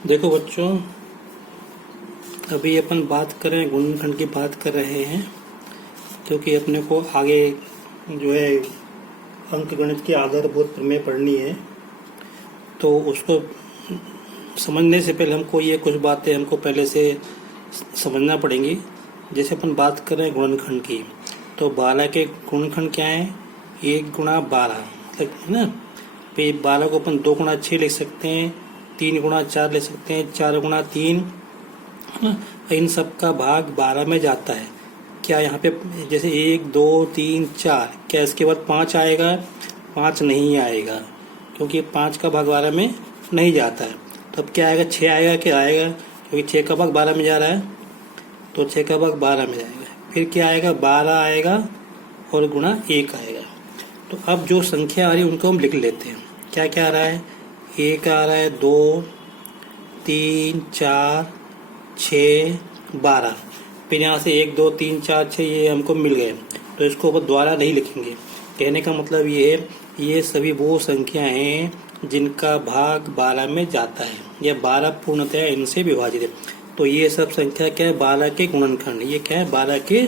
देखो बच्चों, अभी अपन बात कर रहे हैं, गुणनखंड की बात कर रहे हैं, क्योंकि अपने को आगे जो है अंकगणित की आधारभूत प्रमेय पढ़नी है। तो उसको समझने से पहले हमको ये कुछ बातें हमको पहले से समझना पड़ेंगी। जैसे अपन बात कर रहे हैं गुणनखंड की, तो 12 के गुणनखंड क्या है? 1 गुणा 12 है ना। पे 12 को अपन 2 गुणा 6 लिख सकते हैं, 3 गुणा 4 लिख सकते हैं, 4 गुणा 3 है ना। इन सब का भाग 12 में जाता है। क्या यहाँ पे जैसे 1 2 3 4, क्या इसके बाद 5 आएगा? 5 नहीं आएगा, क्योंकि 5 का भाग 12 में नहीं जाता है। तो अब क्या आएगा? 6 आएगा। क्या आएगा? क्योंकि 6 का भाग 12 में जा रहा है, तो 6 का भाग 12 में जाएगा। फिर क्या आएगा? 12 आएगा और गुणा 1 आएगा। तो अब जो संख्या आ रही है उनको हम लिख लेते हैं। क्या क्या आ रहा है? 1 आ रहा है, 2 3 4 6 12। फिर यहाँ से 1 2 3 4 6 ये हमको मिल गए, तो इसको अब द्वारा नहीं लिखेंगे। कहने का मतलब ये है, ये सभी वो संख्या हैं जिनका भाग 12 में जाता है, या 12 पूर्णतया इनसे विभाजित है। तो ये सब संख्या क्या है? 12 के गुणनखंड। ये क्या है? 12 के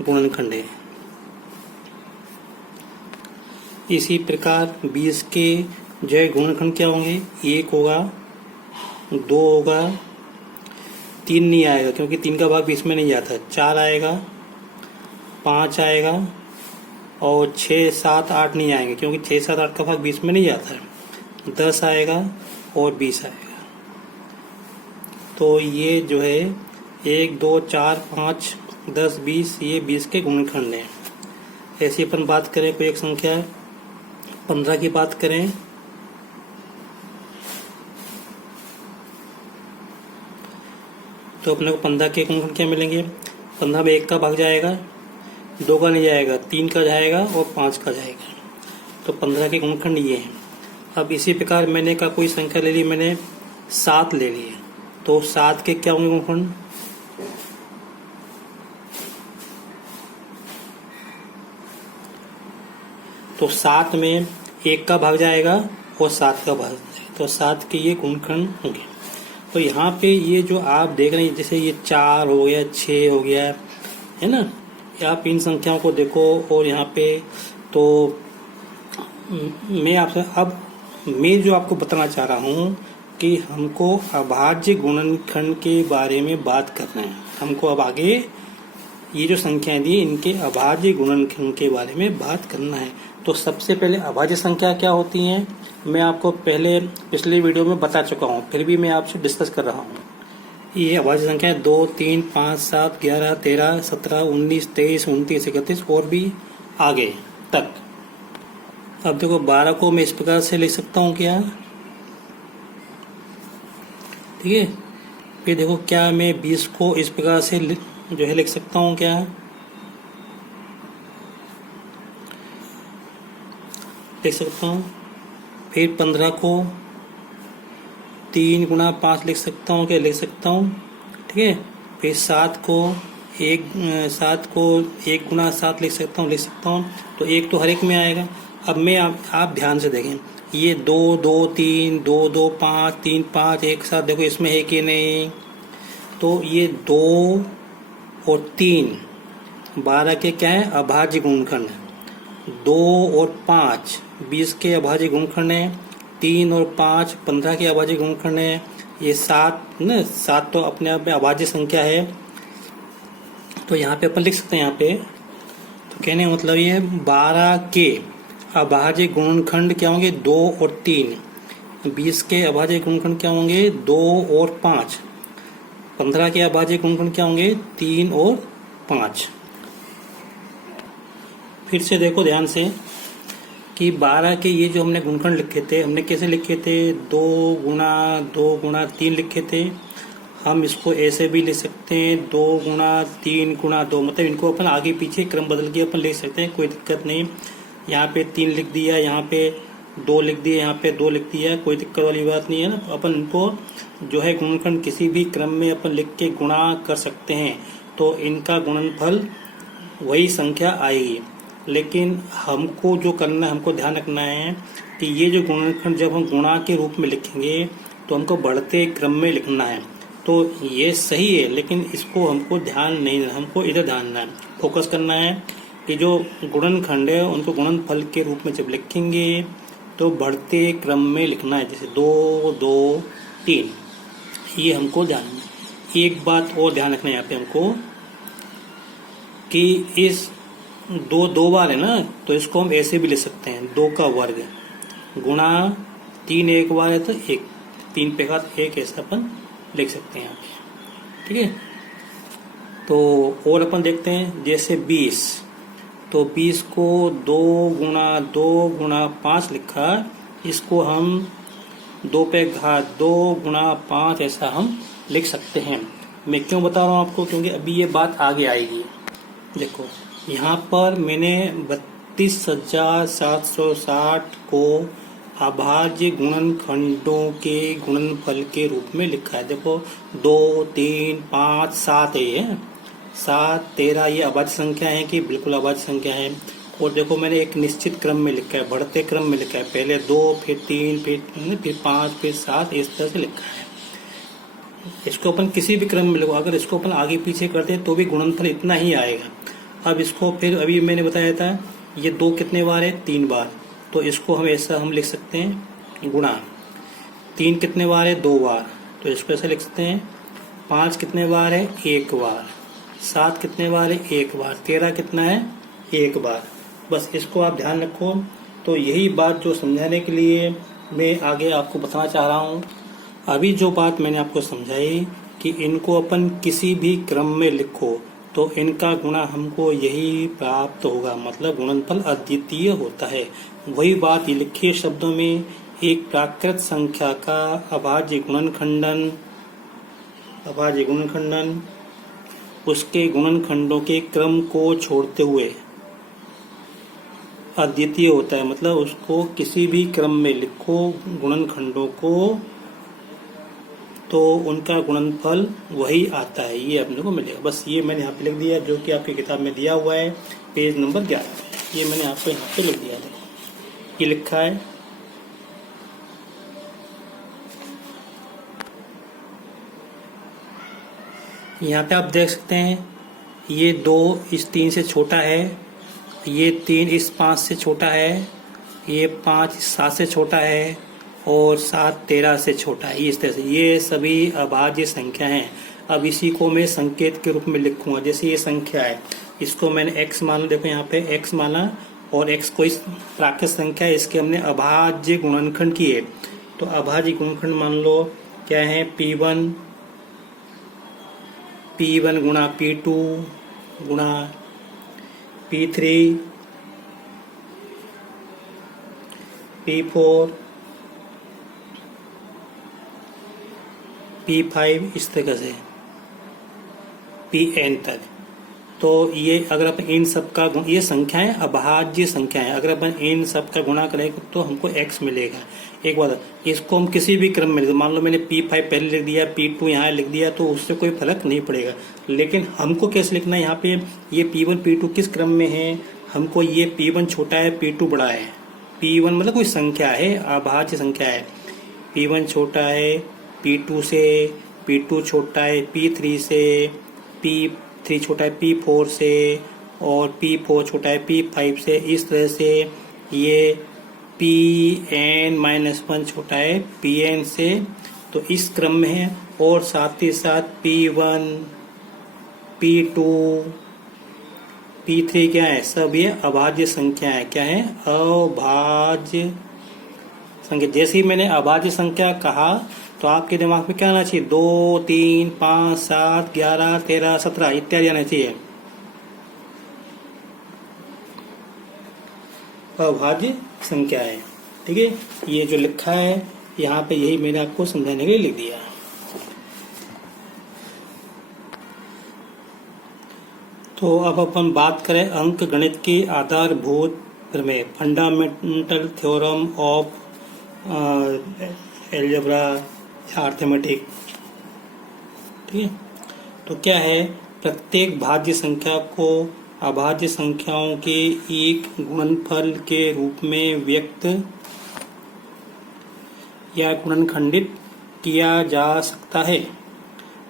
गुणनखंड है। इसी प्रकार 20 के जो है गुणनखंड क्या होंगे? 1 होगा, 2 होगा, 3 नहीं आएगा क्योंकि 3 का भाग 20 में नहीं जाता, 4 आएगा, 5 आएगा, और 6 7 8 नहीं आएंगे क्योंकि 6 7 8 का भाग 20 में नहीं जाता है, 10 आएगा और 20 आएगा। तो ये जो है 1 2 4 5 10 20, ये 20 के गुणनखंड हैं। ऐसी अपन बात करें, कोई एक संख्या 15 की बात करें, तो अपने को 15 के गुणनखंड क्या मिलेंगे? 15 में 1 का भाग जाएगा, 2 का नहीं जाएगा, 3 का जाएगा और 5 का जाएगा। तो 15 के गुणनखंड ये हैं। अब इसी प्रकार मैंने का कोई संख्या ले ली, मैंने 7 ले ली है, तो 7 के क्या होंगे गुणनखंड? तो 7 में 1 का भाग जाएगा और 7 का भाग जाएगा, तो 7 के ये गुणनखंड होंगे। तो यहाँ पे ये जो आप देख रहे हैं, जैसे ये 4 हो गया, 6 हो गया, है ना। आप इन संख्याओं को देखो, और यहाँ पे तो मैं जो आपको बताना चाह रहा हूँ कि हमको अभाज्य गुणनखंड के बारे में बात करना है। हमको अब आगे ये जो संख्याएं दी, इनके अभाज्य गुणनखंड के बारे में बात करना है। तो सबसे पहले अभाज्य संख्या क्या होती हैं, मैं आपको पिछले वीडियो में बता चुका हूँ, फिर भी मैं आपसे डिस्कस कर रहा हूँ। ये अभाज्य संख्या 2 3 5 7 11 13 17 19 23 29 31 और भी आगे तक। अब देखो 12 को मैं इस प्रकार से लिख सकता हूँ क्या? ठीक है। फिर देखो क्या मैं 20 को इस प्रकार से जो है लिख सकता हूँ क्या? लिख सकता हूँ। फिर 15 को 3 गुणा 5 लिख सकता हूँ क्या? लिख सकता हूँ। ठीक है। फिर 7 को 1 गुणा 7 लिख सकता हूँ। तो 1 तो हर एक में आएगा। अब मैं आप ध्यान से देखें, ये 2 2 3 2 2 5 3 5 एक साथ देखो, इसमें है कि नहीं? तो ये 2 और 3 12 के क्या है? अभाज्य गुणनखंड। 2 और 5 20 के अभाज्य गुणनखंड है। 3 और 5 15 के अभाज्य गुणनखंड है। ये 7 तो अपने आप में अभाज्य संख्या है। तो यहाँ पे अपन लिख सकते हैं, यहाँ पे तो कहने का मतलब ये 12 के अभाज्य गुणनखंड क्या होंगे? 2 और 3। 20 के अभाज्य गुणनखंड क्या होंगे? 2 और 5। 15 के अभाज्य गुणनखंड क्या होंगे? 3 और 5। फिर से देखो ध्यान से कि 12 के ये जो हमने गुणनखंड लिखे थे, हमने कैसे लिखे थे? 2 गुणा 3 लिखे थे। हम इसको ऐसे भी लिख सकते हैं, 2 गुणा 3 गुणा 2, मतलब इनको अपन आगे पीछे क्रम बदल के अपन लिख सकते हैं, कोई दिक्कत नहीं। यहाँ पे 3 लिख दिया, यहाँ पे 2 लिख दिया, यहाँ पे 2 लिख दिया, कोई दिक्कत वाली बात नहीं है ना। अपन इनको जो है गुणनखंड किसी भी क्रम में अपन लिख के गुणा कर सकते हैं, तो इनका गुणनफल वही संख्या आएगी। लेकिन हमको जो करना है, हमको ध्यान रखना है कि ये जो गुणनखंड जब हम गुणा के रूप में लिखेंगे तो हमको बढ़ते क्रम में लिखना है। तो ये सही है, लेकिन इसको हमको ध्यान नहीं देना, हमको इधर ध्यान देना है, फोकस करना है कि जो गुणनखंड है उनको गुणनफल के रूप में जब लिखेंगे तो बढ़ते क्रम में लिखना है, जैसे 2 2 3। ये हमको ध्यान, एक बात और ध्यान रखना है यहाँ पे हमको कि इस 2 2 बार है ना, तो इसको हम ऐसे भी लिख सकते हैं, 2 का वर्ग गुणा 3 एक बार है तो 1, 3 पे घात 1, ऐसा अपन लिख सकते हैं यहाँ पे। ठीक है, तो और अपन देखते हैं जैसे 20, तो 20 को 2 गुणा 2 गुणा 5 लिखा, इसको हम 2 पे घात 2 गुणा 5 ऐसा हम लिख सकते हैं। मैं क्यों बता रहा हूँ आपको, क्योंकि अभी ये बात आगे आएगी। देखो यहाँ पर मैंने 32,760 को अभाज्य गुणनखंडों के गुणनफल के रूप में लिखा है। देखो 2 3 5 7 है, 7 13 ये अभाज्य संख्या है कि बिल्कुल अभाज्य संख्या है। और देखो मैंने एक निश्चित क्रम में लिखा है, बढ़ते क्रम में लिखा है, पहले 2 फिर 3 फिर 5 फिर 7, इस तरह से लिखा है। इसको अपन किसी भी क्रम में लिखो, अगर इसको अपन आगे पीछे करते हैं तो भी गुणनफल इतना ही आएगा। अब इसको फिर अभी मैंने बताया था ये 2 कितने बार है, 3 बार, तो इसको हम ऐसा हम लिख सकते हैं गुणा 3 कितने बार है, 2 बार, तो इसको ऐसा लिख सकते हैं। 5 कितने बार है, 1 बार, 7 कितने बार है, 1 बार, 13 कितना है, 1 बार। बस इसको आप ध्यान रखो। तो यही बात जो समझाने के लिए मैं आगे आपको बताना चाह रहा हूँ। अभी जो बात मैंने आपको समझाई कि इनको अपन किसी भी क्रम में लिखो तो इनका गुणा हमको यही प्राप्त होगा, मतलब गुणनफल अद्वितीय होता है। वही बात ये लिखिए शब्दों में, एक प्राकृत संख्या का अभाज्य गुणनखंडन उसके गुणनखंडों के क्रम को छोड़ते हुए अद्वितीय होता है। मतलब उसको किसी भी क्रम में लिखो गुणनखंडों को तो उनका गुणनफल वही आता है, ये अपने को मिलेगा। बस ये मैंने यहाँ पे लिख दिया, जो कि आपकी किताब में दिया हुआ है पेज नंबर 11। ये मैंने आपको यहाँ पे लिख दिया है, ये लिखा है। यहाँ पे आप देख सकते हैं ये 2 इस 3 से छोटा है, ये 3 इस 5 से छोटा है, ये 5 इस 7 से छोटा है और 7 13 से छोटा है। इस तरह से ये सभी अभाज्य संख्या हैं। अब इसी को मैं संकेत के रूप में लिखूंगा। जैसे ये संख्या है, इसको मैंने x माना, देखो यहाँ पे x माना, और x कोई प्राकृत संख्या है, इसके हमने अभाज्य गुणनखंड किए। तो अभाज्य गुणनखंड मान लो क्या है, P1 गुणा P2 गुणा P3 P4 P5, इस तरह से Pn तक। तो ये अगर अपन इन सब का ये संख्याएं अभाज्य संख्याएं, अगर अपन इन सब का गुणा करेंगे तो हमको x मिलेगा। एक बात, इसको हम किसी भी क्रम में, मान लो मैंने P5 पहले लिख दिया, P2 यहाँ लिख दिया, तो उससे कोई फर्क नहीं पड़ेगा। लेकिन हमको कैसे लिखना है, यहाँ पे ये P1 P2 किस क्रम में है, हमको ये P1 छोटा है P2 बड़ा है। P1 मतलब कोई संख्या है, अभाज्य संख्या है। P1 छोटा है P2 से, P2 छोटा है P3 से, P3 छोटा है P4 से, और P4 छोटा है P5 से। इस तरह से ये Pn-1 छोटा है Pn से, तो इस क्रम में है। और साथ ही साथ P1 P2 P3 क्या है, सब ये अभाज्य संख्या है। क्या है, अभाज्य संख्या। जैसे ही मैंने अभाज्य संख्या कहा तो आपके दिमाग में क्या आना चाहिए, 2 3 5 7 11 13 17 इत्यादि आना चाहिए। अभाज्य संख्या है, ठीक है। ये जो लिखा है यहाँ पे, यही मैंने आपको समझाने के लिए लिख दिया। तो अब अपन बात करें अंक गणित की आधारभूत प्रमेय, fundamental theorem of algebra arithmetic. ठीक है, तो क्या है, प्रत्येक भाज्य संख्या को अभाज्य संख्याओं के एक गुणनफल के रूप में व्यक्त या गुणनखंडित किया जा सकता है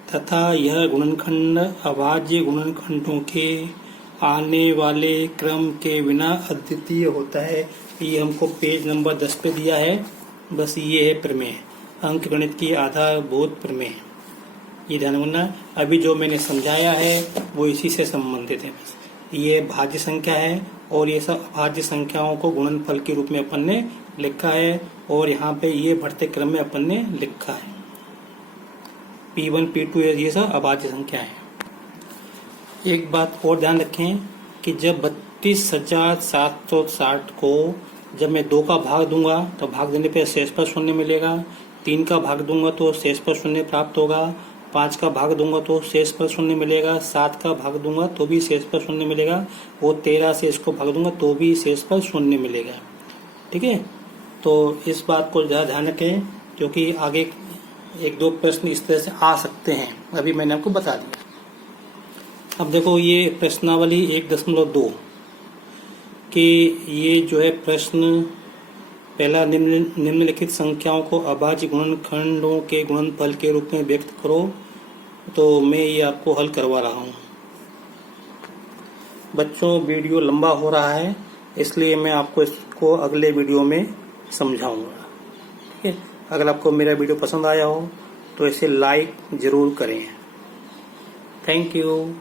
तथा यह गुणनखंड अभाज्य गुणनखंडों के आने वाले क्रम के बिना अद्वितीय होता है। ये हमको पेज नंबर 10 पे दिया है। बस ये है प्रमेय, अंकगणित की आधारभूत प्रमेय। ये ध्यान रखना, अभी जो मैंने समझाया है वो इसी से संबंधित है। बस ये भाज्य संख्या है और ये सब अभाज्य संख्याओं को गुणनफल के रूप में अपन ने लिखा है और यहाँ पे ये बढ़ते क्रम में अपन ने लिखा है। P1 P2 ये सब अभाज्य संख्या है। एक बात और ध्यान रखें कि जब 32,760 को जब मैं 2 का भाग दूंगा तो भाग देने पे शेष पर शून्य मिलेगा, 3 का भाग दूंगा तो शेष पर शून्य प्राप्त होगा, 5 का भाग दूंगा तो शेष पर शून्य मिलेगा, 7 का भाग दूंगा तो भी शेष पर शून्य मिलेगा और 13 से इसको भाग दूंगा तो भी शेष पर शून्य मिलेगा। ठीक है, तो इस बात को ज़्यादा ध्यान रखें क्योंकि आगे 1-2 प्रश्न इस तरह से आ सकते हैं। अभी मैंने आपको बता दिया। अब देखो ये प्रश्नावली 1.2 कि ये जो है प्रश्न पहला निम्नलिखित संख्याओं को अभाज्य गुणनखंडों के गुणनफल के रूप में व्यक्त करो। तो मैं ये आपको हल करवा रहा हूँ। बच्चों वीडियो लंबा हो रहा है इसलिए मैं आपको इसको अगले वीडियो में समझाऊंगा। ठीक है, अगर आपको मेरा वीडियो पसंद आया हो तो इसे लाइक जरूर करें। Thank you.